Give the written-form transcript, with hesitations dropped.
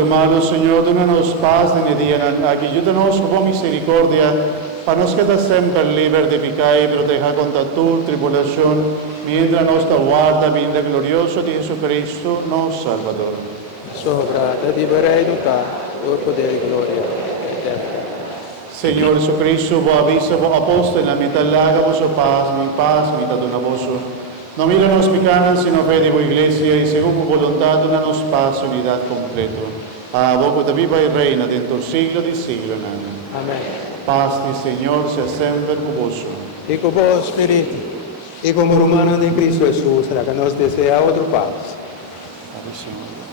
hermanos, Señor, dónanos paz en el día, ayúdanos con misericordia, para nos quedar siempre libres de pecado y proteger contra tu tribulación, mientras nos aguarda vida gloriosa de Jesucristo, nuestro Salvador. Sopra te liberei tutta, il potere e gloria eterna. Señor Jesucristo, vos avisa, vos apóstol, en la mitad larga, vos paz, mitad de una voz. No míranos picanas, sino fe de vuestra iglesia, y según tu voluntad, danos paz, unidad completo. A vos que viva y reina dentro del siglo de siglo. Amen. Paz del Señor sea siempre con vos. Y con vos, Espíritu, y como hermano de Cristo Jesús, la que nos desea otro paz. Amén.